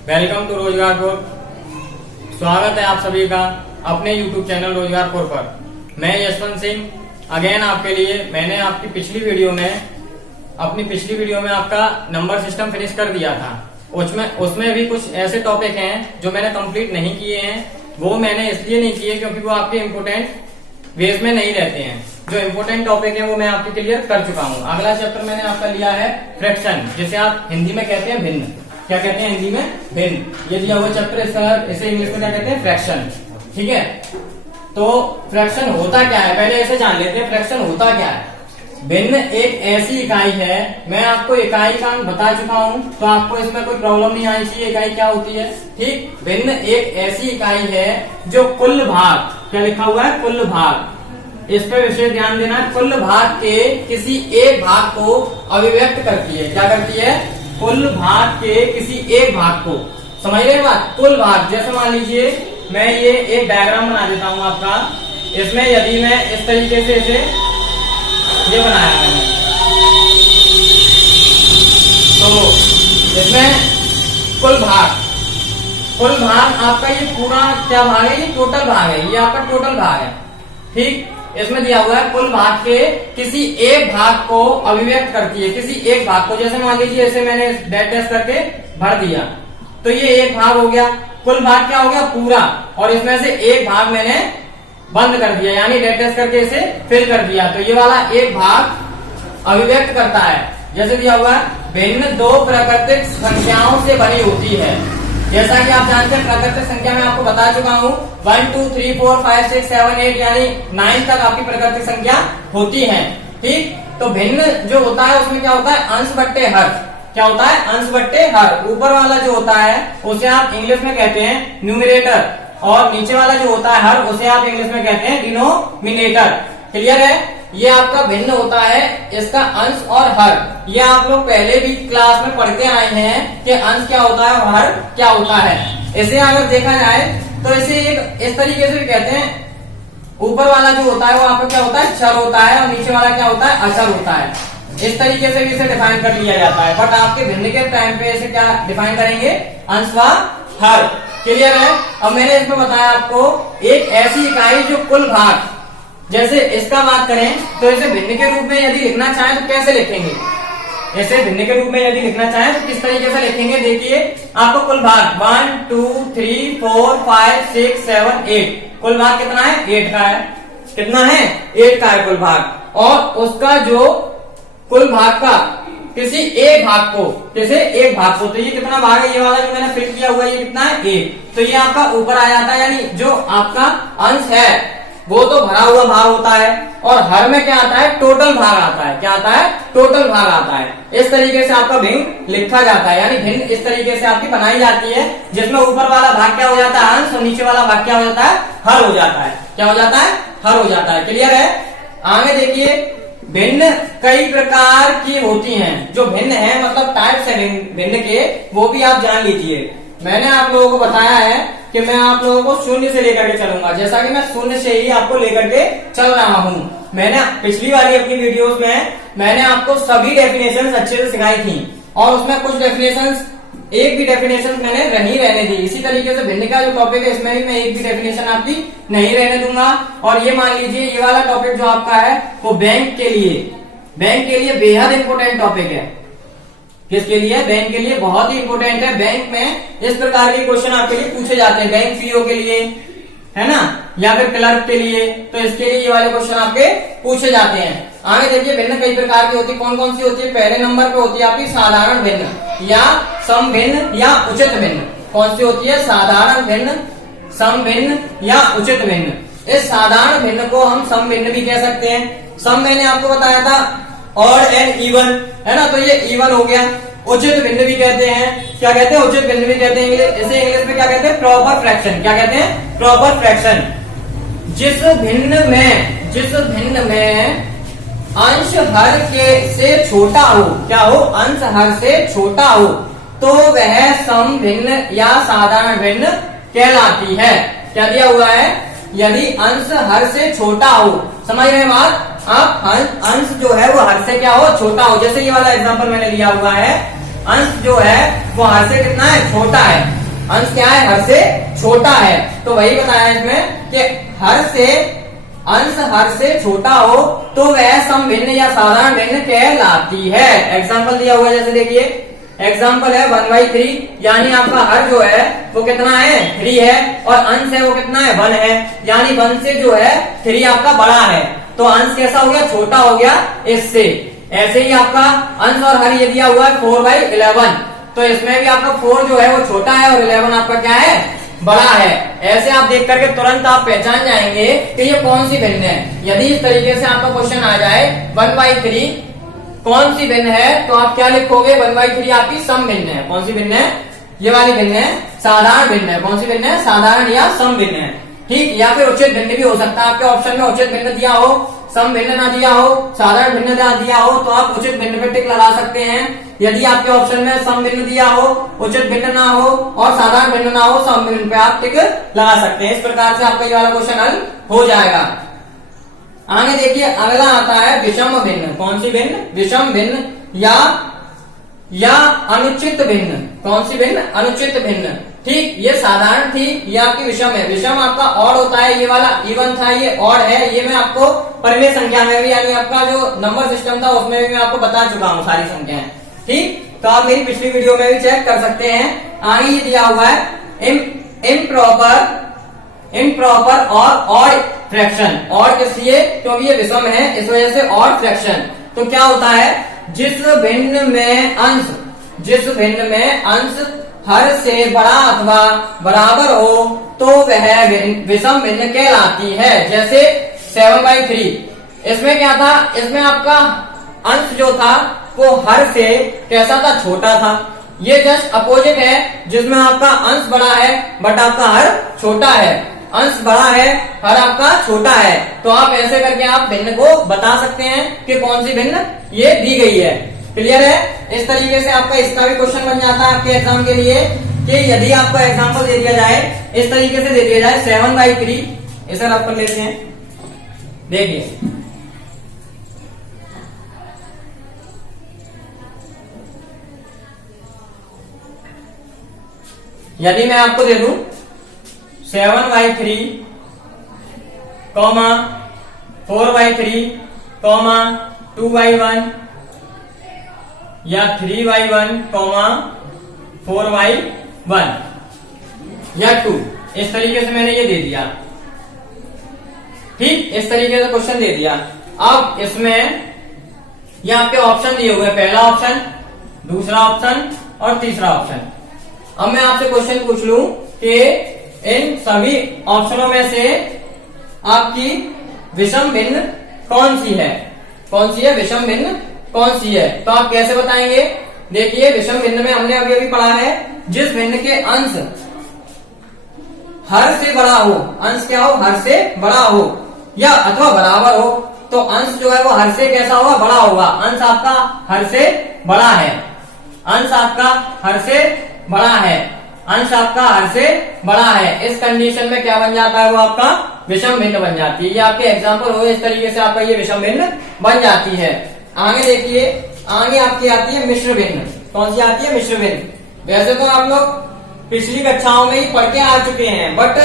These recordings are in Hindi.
Welcome to रोजगारपुर। स्वागत है आप सभी का अपने YouTube चैनल रोजगारपुर पर। मैं यशवंत सिंह अगेन आपके लिए मैंने आपकी पिछली वीडियो में आपका नंबर सिस्टम फिनिश कर दिया था। उसमें भी कुछ ऐसे टॉपिक हैं जो मैंने कंप्लीट नहीं किए हैं। वो मैंने इसलिए नहीं किए क्योंकि वो आपके इम्पोर्टेंट वेज में नहीं रहते हैं। जो इम्पोर्टेंट टॉपिक है वो मैं आपके क्लियर कर चुका हूँ। अगला चैप्टर मैंने आपका लिया है फ्रैक्शन, जिसे आप हिंदी में कहते हैं भिन्न। क्या कहते हैं हिंदी में? भिन्न। ये दिया हुआ चैप्टर इसे इंग्लिश में क्या कहते हैं? फ्रैक्शन। ठीक है, तो फ्रैक्शन होता क्या है पहले इसे जान लेते हैं। फ्रैक्शन होता क्या है? भिन्न एक ऐसी इकाई है, मैं आपको इकाई का बता चुका हूं, तो आपको इसमें कोई प्रॉब्लम नहीं आनी चाहिए। इकाई क्या होती है? ठीक, भिन्न एक ऐसी इकाई है जो कुल भाग, क्या लिखा हुआ है? कुल भाग। इस पे विशेष ध्यान देना है। कुल भाग के किसी एक भाग को अभिव्यक्त करती है। क्या करती है? कुल भाग के किसी एक भाग को। समझ रहे हैं बात? कुल भाग, जैसे मान लीजिए मैं ये एक डायग्राम बना देता हूं आपका। इसमें यदि मैं इस तरीके से इसे ये बनाया मैंने, तो इसमें कुल भाग आपका ये पूरा क्या भाग है? ये टोटल भाग है। ये आपका टोटल भाग है। ठीक, इसमें दिया हुआ है कुल भाग के किसी एक भाग को अभिव्यक्त करती है। किसी एक भाग को, जैसे मान लीजिए इसे मैंने डैश डैश करके भर दिया, तो ये एक भाग हो गया। कुल भाग क्या हो गया? पूरा। और इसमें से एक भाग मैंने बंद कर दिया, यानी डैश डैश करके इसे फिल कर दिया, तो ये वाला एक भाग अभिव्यक्त करता है। जैसे दिया हुआ है भिन्न दो प्राकृतिक संख्याओं से बनी होती है। जैसा कि आप जानते हैं प्राकृतिक संख्या में आपको बता चुका हूँ 1 2 3 4 5 6 7 8 यानी 9 तक आपकी प्राकृतिक संख्या होती है। ठीक, तो भिन्न जो होता है उसमें क्या होता है? अंश बट्टे हर। क्या होता है? अंश बट्टे हर। ऊपर वाला जो होता है उसे आप इंग्लिश में कहते हैं न्यूमरेटर, और नीचे वाला जो होता है हर, उसे आप इंग्लिश में कहते हैं डिनोमिनेटर। क्लियर है? ये आपका भिन्न होता है, इसका अंश और हर। ये आप लोग पहले भी क्लास में पढ़ते आए हैं कि अंश क्या होता है और हर क्या होता है। इसे अगर देखा जाए तो इसे एक इस तरीके से भी कहते हैं। ऊपर वाला जो होता है वो आपका क्या होता है? चर होता है, और नीचे वाला क्या होता है? अचर होता है। इस तरीके से भी इसे डिफाइन कर लिया जाता है। बट आपके भिन्न के टाइम पे इसे क्या डिफाइन करेंगे? अंश व हर। क्लियर है? अब मैंने इसमें बताया आपको एक ऐसी इकाई जो कुल भाग, जैसे इसका बात करें तो इसे भिन्न के रूप में यदि लिखना चाहें तो कैसे लिखेंगे? ऐसे भिन्न के रूप में यदि लिखना चाहें तो किस तरीके से लिखेंगे? देखिए, आपको कुल भाग 1 2 3 4 5 6 7 8, कुल भाग कितना है? 8 का है। कितना है? 8 का है कुल भाग। और उसका जो कुल भाग का किसी एक भाग को, तो ये कितना भाग है? ये वाला जो मैंने फिल किया हुआ है ये कितना है? 1। तो ये आपका ऊपर आ जाता है, यानी जो आपका अंश है वो तो भरा हुआ भाग होता है, और हर में क्या आता है? टोटल भाग आता है। क्या आता है? टोटल भाग आता है। इस तरीके से आपका भिन्न लिखा जाता है, यानी भिन्न इस तरीके से आपकी बनाई जाती है, जिसमें ऊपर वाला भाग क्या हो जाता है? अंश, और नीचे वाला भाग क्या हो जाता है? हर हो जाता है। क्या हो जाता है? हर हो जाता है। क्लियर है? आगे देखिए, भिन्न कई प्रकार की होती हैं। जो भिन्न है मतलब टाइप्स है भिन्न के, वो भी आप जान लीजिए। मैंने आप लोगों को बताया है कि मैं आप लोगों को शून्य से लेकर के चलूंगा, जैसा कि मैं शून्य से ही आपको लेकर के चल रहा हूं। मैंने पिछली वाली अपनी वीडियोस में मैंने आपको सभी डेफिनेशंस अच्छे से सिखाई थी, और उसमें कुछ डेफिनेशंस, एक भी डेफिनेशन मैंने नहीं रहने दी। इसी तरीके से भिन्न का जो टॉपिक है इसमें भी मैं एक भी डेफिनेशन आपकी नहीं रहने दूंगा। और ये मान लीजिए ये वाला टॉपिक जो आपका है वो बैंक के लिए बेहद इंपोर्टेंट टॉपिक है। किसके लिए? बैंक के लिए बहुत ही इंपोर्टेंट है। बैंक में इस प्रकार के क्वेश्चन आपके लिए पूछे जाते हैं, बैंक पीओ के लिए, है ना, या फिर क्लर्क के लिए, तो इसके लिए ये वाले क्वेश्चन आपके पूछे जाते हैं। आगे देखिए, भिन्न कई प्रकार की होती है। कौन कौन सी होती है? पहले नंबर पे होती है आपकी साधारण भिन्न या सम भिन्न या उचित भिन्न। कौन सी होती है? साधारण भिन्न, सम भिन्न या उचित भिन्न। इस साधारण भिन्न को हम सम भिन्न भी कह सकते हैं। सम मैंने आपको बताया था ऑड एंड इवन, है ना, तो ये इवन हो गया। उचित भिन्न भी कहते हैं। क्या कहते हैं? उचित भिन्न भी कहते हैं। इसे इंग्लिश में क्या कहते हैं? Proper fraction. क्या कहते हैं? Proper fraction. जिस भिन्न में अंश हर के से छोटा हो, क्या हो? अंश हर से छोटा हो, तो वह सम भिन्न या साधारण भिन्न कहलाती है। क्या दिया हुआ है? यदि अंश हर से छोटा हो, समझ रहे हैं बात? आप अंश जो है वो हर से क्या हो? छोटा हो। जैसे ये वाला एग्जांपल मैंने लिया हुआ है अंश जो है वो हर से कितना है, छोटा है। अंश क्या है, हर से छोटा है। तो वही बताया इसमें कि अंश हर से छोटा हो तो वह समभिन्न या साधारण भिन्न कहलाती है। एग्जाम्पल दिया हुआ है, जैसे देखिए एग्जाम्पल है 1/3, यानी आपका हर जो है वो कितना है, 3 है, और अंश है वो कितना है, 1 है, यानी 1 से जो है 3 आपका बड़ा है, तो अंश कैसा हो गया, छोटा हो गया इससे। ऐसे ही आपका अंश और हर ये दिया हुआ है 4/11, तो इसमें भी आपका 4 जो है वो छोटा है और 11 आपका क्या है, बड़ा है। ऐसे आप देख करके तुरंत आप पहचान जाएंगे कि ये कौन सी भिन्न है। यदि इस तरीके से आपका क्वेश्चन आ जाए 1/3 कौन सी भिन्न है, तो आप क्या लिखोगे, 1/3 आपकी सम भिन्न है। कौन सी भिन्न है, ये वाली भिन्न है, साधारण भिन्न है। कौन सी भिन्न है, साधारण या सम भिन्न है, ठीक। या फिर उचित भिन्न भी हो सकता है, आपके ऑप्शन में उचित भिन्न दिया हो, सम भिन्न ना दिया हो, साधारण भिन्न ना दिया हो, तो आप उचित भिन्न पे टिक लगा सकते हैं। यदि आपके ऑप्शन में सम भिन्न दिया हो, उचित भिन्न ना हो और साधारण भिन्न ना हो, सम भिन्न पे आप टिक लगा सकते हैं। इस प्रकार से आपका ये वाला क्वेश्चन हल हो जाएगा। आगे देखिए अगला आता है विषम भिन्न। कौन सी भिन्न, विषम भिन्न या अनुचित भिन्न। कौन सी भिन्न, अनुचित भिन्न, ठीक। ये साधारण थी, ये आपकी विषम है। विषम आपका ऑड होता है, ये वाला इवन था, ये ऑड है। ये मैं आपको परिमेय संख्या में भी, यानी आपका जो नंबर सिस्टम था उसमें भी मैं आपको बता चुका हूँ सारी संख्याएं, ठीक। तो आप मेरी पिछली वीडियो में भी चेक कर सकते हैं। आगे ये दिया हुआ है इम्प्रॉपर और ऑड फ्रैक्शन। ऑड इसलिए क्योंकि ये विषम है, इस वजह से ऑड फ्रैक्शन। तो क्या होता है, जिस भिन्न में अंश हर से बड़ा अथवा बराबर हो तो वह विषम भिन्न कहलाती है। जैसे 7/3, इसमें क्या था, इसमें आपका अंश जो था वो हर से कैसा था, छोटा था। ये जस्ट अपोजिट है, जिसमें आपका अंश बड़ा है बट आपका हर छोटा है। अंश बड़ा है, हर आपका छोटा है। तो आप ऐसे करके आप भिन्न को बता सकते हैं कि कौन सी भिन्न ये दी गई है। क्लियर है। इस तरीके से आपका इसका भी क्वेश्चन बन जाता है आपके एग्जाम के लिए कि यदि आपको एग्जाम्पल दे दिया जाए, इस तरीके से दे दिया जाए 7/3, इसे रब कर लेते हैं। देखिए यदि मैं आपको दे दूं 7/3, 4/3, 2/1 या 3/1, 4/1 या 2, इस तरीके से मैंने ये दे दिया, ठीक। इस तरीके से क्वेश्चन दे दिया। अब इसमें ये आपके ऑप्शन दिए हुए, पहला ऑप्शन, दूसरा ऑप्शन और तीसरा ऑप्शन। अब मैं आपसे क्वेश्चन पूछ लूं कि इन सभी ऑप्शनों में से आपकी विषम भिन्न कौन सी है, कौन सी है विषम भिन्न, कौन सी है, तो आप कैसे बताएंगे। देखिए विषम भिन्न में हमने अभी पढ़ा है, जिस भिन्न के अंश हर से बड़ा हो, अंश क्या हो, हर से बड़ा हो या अथवा बराबर हो, तो अंश जो है वो हर से कैसा होगा, बड़ा होगा। अंश आपका हर से बड़ा है, अंश आपका हर से बड़ा है, अंश आपका हर से बड़ा है। इस कंडीशन में क्या बन जाता है, वो आपका विषम भिन्न बन जाती है। ये आपके एग्जाम्पल हो, इस तरीके से आपका ये विषम भिन्न बन जाती है। आगे देखिए, आगे आपकी आती है मिश्र भिन्न। कौन सी आती है, मिश्र भिन्न। वैसे तो आप लोग पिछली कक्षाओं में ही पढ़ के आ चुके हैं, बट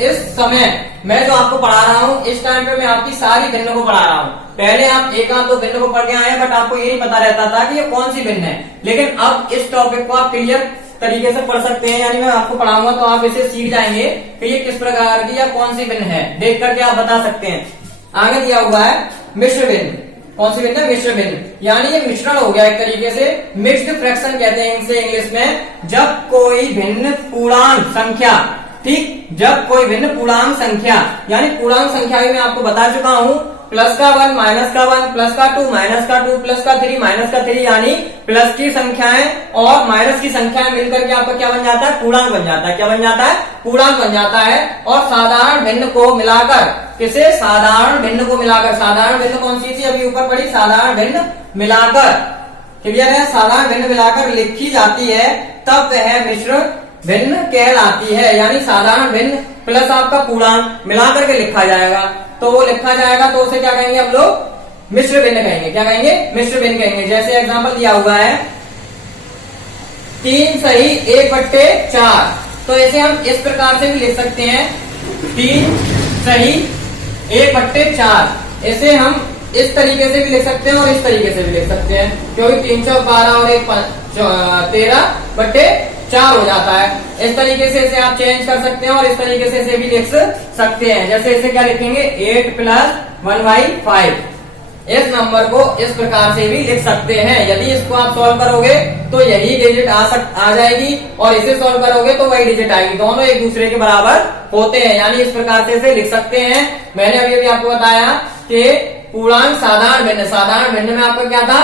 इस समय मैं जो आपको पढ़ा रहा हूँ, इस टाइम पे मैं आपकी सारी भिन्न को पढ़ा रहा हूँ। पहले आप एक आध दो भिन्न को पढ़ के आए, बट आपको ये नहीं पता रहता था कि ये कौन सी भिन्न है। लेकिन अब इस टॉपिक को आप क्लियर तरीके से पढ़ सकते हैं, यानी मैं आपको पढ़ाऊंगा तो आप इसे सीख जाएंगे कि ये किस प्रकार की या कौन सी भिन्न है, देख करके आप बता सकते हैं। आगे दिया हुआ है मिश्र भिन्न। कौन सी भिन्न है, मिश्र भिन्न, यानी ये मिश्रण हो गया एक तरीके से, मिक्स्ड फ्रैक्शन कहते हैं इनसे इंग्लिश में। जब कोई भिन्न पूर्णांक संख्या, ठीक, जब कोई भिन्न पूर्णांक संख्या, यानी पूर्णांक संख्या भी मैं आपको बता चुका हूं, प्लस का 1, माइनस का 1, प्लस का 2, माइनस का 2, प्लस का 3, माइनस का 3, यानी प्लस की संख्याएं और माइनस की संख्याएं मिलकर के आपका क्या बन जाता है, पूर्णांक बन जाता है। क्या बन जाता है, पूर्णांक बन जाता है। और साधारण भिन्न को मिलाकर, किसे, साधारण भिन्न को मिलाकर, साधारण भिन्न कौन सी थी अभी ऊपर पड़ी, साधारण भिन्न मिलाकर, क्लियर है, साधारण भिन्न मिलाकर लिखी जाती है, तब वह मिश्र भिन्न कहलाती है। यानी साधारण भिन्न प्लस आपका पूर्णांक मिलाकर के लिखा जाएगा, तो वो लिखा जाएगा तो उसे क्या कहेंगे हम लोग, मिश्र भिन्न कहेंगे। क्या कहेंगे, मिश्र भिन्न कहेंगे। जैसे एग्जांपल दिया हुआ है 3 सही 1/4। तो इसे हम इस प्रकार से भी लिख सकते हैं 3 सही 1/4। इसे हम इस तरीके से भी लिख सकते हैं और इस तरीके से भी लिख सकते हैं, क्योंकि 3 चौक 12 और 1 13/4 हो जाता है। इस तरीके से इसे आप चेंज कर सकते हैं और इस तरीके से इसे भी लिख सकते हैं। जैसे इसे क्या लिखेंगे 8 + 1/5। इस नंबर को इस प्रकार से भी लिख सकते हैं। यदि इसको आप सॉल्व करोगे तो यही डिजिट आ जाएगी और इसे सॉल्व करोगे तो वही डिजिट आएगी। दोनों एक दूसरे के बराबर होते हैं, यानी इस प्रकार से इसे लिख सकते हैं। मैंने अभी आपको बताया कि पूर्णांक साधारण भिन्न, साधारण भिन्न में आपका क्या था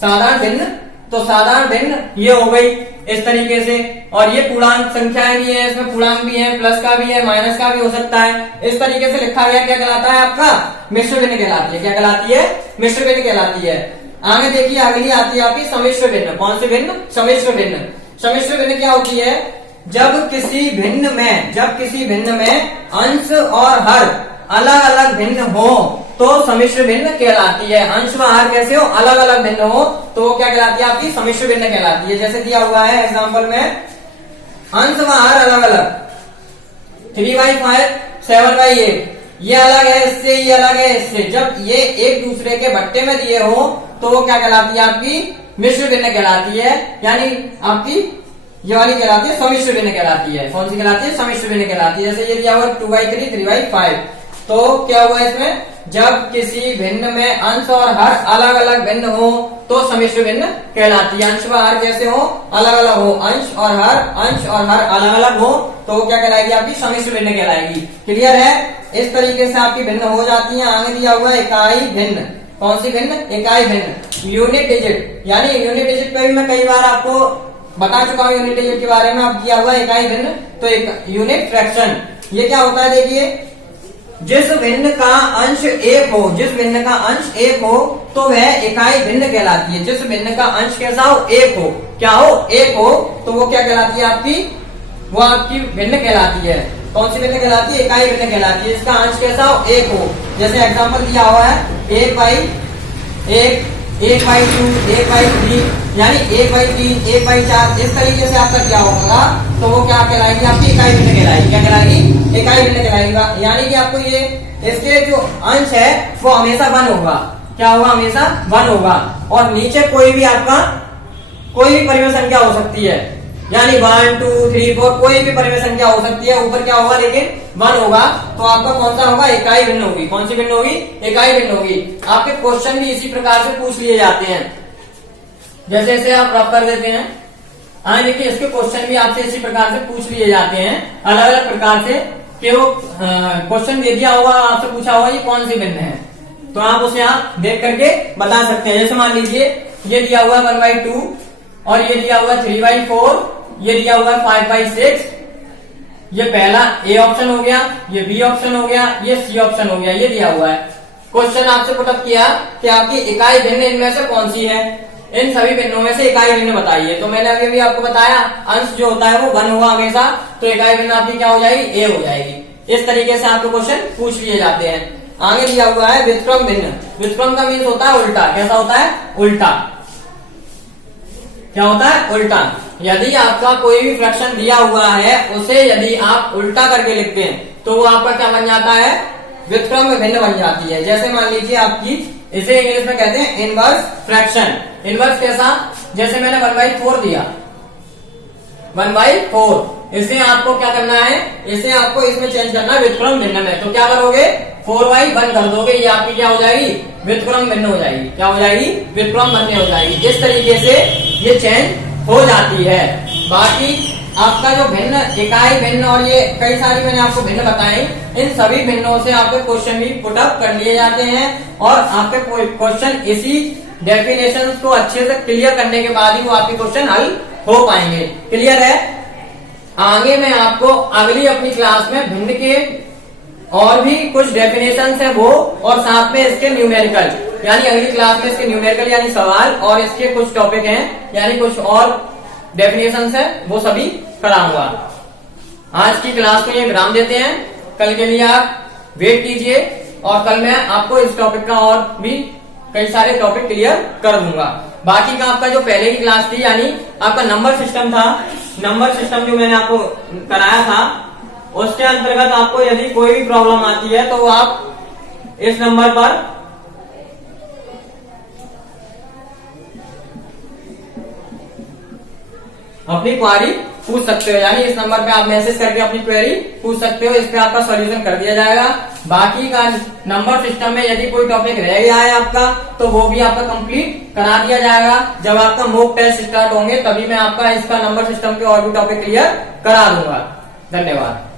साधारण भिन्न, तो साधारण भिन्न ये हो गई इस तरीके से। और ये पूर्णांक संख्याएं भी है, इसमें पूर्णांक भी है, प्लस का भी है, माइनस का भी हो सकता है। इस तरीके से लिखा गया क्या कहलाता है आपका मिश्र भिन्न कहलाती है। क्या कहलाती है मिश्र भिन्न कहलाती है। आगे देखिए अगली आती है आपकी सम्मिश्र भिन्न। कौन सी भिन्न सम्मिश्र भिन्न। सम्मिश्र भिन्न क्या होती है जब किसी भिन्न में अंश और हर अलग अलग भिन्न हो तो सम्मिश्र भिन्न कहलाती है। अंश व हर कैसे हो अलग अलग भिन्न हो तो क्या कहलाती है आपकी सम्मिश्र भिन्न कहलाती है। जैसे दिया हुआ है एग्जांपल में अंश व हर अलग अलग 3/5 7/8 ये अलग है इससे, ये अलग है इससे। जब ये एक दूसरे के बट्टे में दिए हो तो वो क्या कहलाती है आपकी मिश्र भिन्न कहलाती है, यानी आपकी ये वाली कहलाती है सम्मिश्र भिन्न कहलाती है। कौन सी कहलाती है सम्मिश्र भिन्न कहलाती है। जैसे ये दिया हुआ 2/3 3/5 तो क्या हुआ इसमें जब किसी भिन्न में अंश और हर अलग अलग भिन्न हो तो सम्मिश्र भिन्न कहलाती है। अंश व हर कैसे हो अलग अलग हो, अंश और हर अलग अलग हो तो क्या कहलाएगी आपकी सम्मिश्र भिन्न कहलाएगी। क्लियर है। इस तरीके से आपकी भिन्न हो जाती है। आगे दिया हुआ इकाई भिन्न। कौन सी भिन्न इकाई भिन्न यूनिट डिजिट, यानी यूनिट डिजिट पे भी मैं कई बार आपको बता चुका हूँ यूनिट डिजिट के बारे में। अब दिया हुआ इकाई भिन्न तो एक यूनिट फ्रैक्शन। ये क्या होता है देखिए जिस भिन्न का अंश 1 हो, जिस भिन्न का अंश 1 हो तो वह इकाई भिन्न कहलाती है। जिस भिन्न का अंश कैसा हो 1 हो, क्या हो 1 हो तो वो क्या कहलाती है आपकी वो आपकी भिन्न कहलाती है। कौन सी भिन्न कहलाती है इकाई भिन्न कहलाती है। इसका अंश कैसा हो 1 हो। जैसे एग्जांपल दिया हुआ है 1/1 1/2 1/3 यानी 1/3 1/4 इस तरीके से आपका क्या होगा तो वो क्या कहलाएगी आपकी इकाई भिन्न कहलाएगी। क्या कहलाएगी इकाई भिन्न कहलाएगी। यानी कि आपको ये इसके जो अंश है वो हमेशा 1 होगा। क्या होगा हमेशा 1 होगा। और नीचे कोई भी आपका कोई भी परिमेय संख्या हो सकती है, यानी 1 2 3 4 कोई भी परिमेय संख्या हो सकती है। ऊपर क्या होगा लेकिन 1 होगा तो आपका कौन सा होगा इकाई भिन्न होगी। कौन सी भिन्न होगी इकाई भिन्न होगी। आपके क्वेश्चन भी इसी प्रकार से पूछ लिए जाते हैं। जैसे इसे आप रफ कर देते हैं। हाँ देखिए इसके क्वेश्चन भी आपसे इसी प्रकार से पूछ लिए जाते हैं अलग अलग प्रकार से कि वो क्वेश्चन दे दिया होगा आपसे पूछा होगा ये कौन सी भिन्न है तो आप उसे आप देख करके बता सकते हैं। जैसे मान लीजिए ये दिया हुआ 1/2 और ये दिया हुआ 3/4 ये दिया हुआ 5/6। ये पहला ए ऑप्शन हो गया, ये बी ऑप्शन हो गया, ये सी ऑप्शन हो गया। ये दिया हुआ है। क्वेश्चन आपसे पुटअप किया कि आपकी इकाई भिन्न इनमें से कौन सी है। इन सभी भिन्नों में से इकाई भिन्न बताइए। तो मैंने अभी भी आपको बताया अंश जो होता है वो 1 हुआ हमेशा तो इकाई भिन्न आपकी क्या हो जाएगी ए हो जाएगी। इस तरीके से आपको क्वेश्चन पूछ लिए जाते हैं। आगे दिया हुआ है व्युत्क्रम भिन्न। व्युत्क्रम का मीन्स होता है उल्टा। कैसा होता है उल्टा। क्या होता है उल्टा। यदि आपका कोई भी फ्रैक्शन दिया हुआ है उसे यदि आप उल्टा करके लिखते हैं तो वो आपका क्या बन जाता है व्युत्क्रम भिन्न बन जाती है। जैसे मान लीजिए आपकी इसे इंग्लिश में कहते हैं इनवर्स फ्रैक्शन। इनवर्स कैसा जैसे मैंने 1/4 दिया 1/4 इसे आपको क्या करना है इसे आपको इसमें चेंज करना है व्युत्क्रम भिन्न में। तो क्या करोगे 4/1 कर दोगे ये आपकी क्या हो जाएगी व्युत्क्रम भिन्न हो जाएगी। क्या हो जाएगी व्युत्क्रम भिन्न हो जाएगी। इस तरीके से ये चेंज हो जाती है। बाकी आपका जो भिन्न इकाई भिन्न और ये कई सारी मैंने आपको भिन्न बताई इन सभी भिन्नों से आपके क्वेश्चन भी पुटअप कर लिए जाते हैं और आपके क्वेश्चन इसी डेफिनेशन को अच्छे से क्लियर करने के बाद ही वो आपके क्वेश्चन हल हो पाएंगे। क्लियर है। आगे मैं आपको अगली अपनी क्लास में भिन्न के और भी कुछ डेफिनेशन है वो और साथ में इसके न्यूमेरिकल यानी अगली क्लास में इसके न्यूमेरिकल यानी सवाल और इसके कुछ टॉपिक हैं यानी कुछ और डेफिनेशन है वो सभी कराऊंगा। आज की क्लास को ये विराम देते हैं। कल के लिए आप वेट कीजिए और कल मैं आपको इस टॉपिक का और भी कई सारे टॉपिक क्लियर कर दूंगा। बाकी का आपका जो पहले की क्लास थी यानी आपका नंबर सिस्टम था, नंबर सिस्टम जो मैंने आपको कराया था उसके अंतर्गत आपको यदि कोई भी प्रॉब्लम आती है तो आप इस नंबर पर अपनी क्वेरी पूछ सकते हो, यानी इस नंबर पे आप मैसेज करके अपनी क्वेरी पूछ सकते हो, इस पे आपका सॉल्यूशन कर दिया जाएगा। बाकी का नंबर सिस्टम में यदि कोई टॉपिक रह गया है आपका तो वो भी आपका कंप्लीट करा दिया जाएगा। जब आपका मॉक टेस्ट स्टार्ट होंगे तभी मैं आपका इसका नंबर सिस्टम के और भी टॉपिक क्लियर करा दूंगा। धन्यवाद।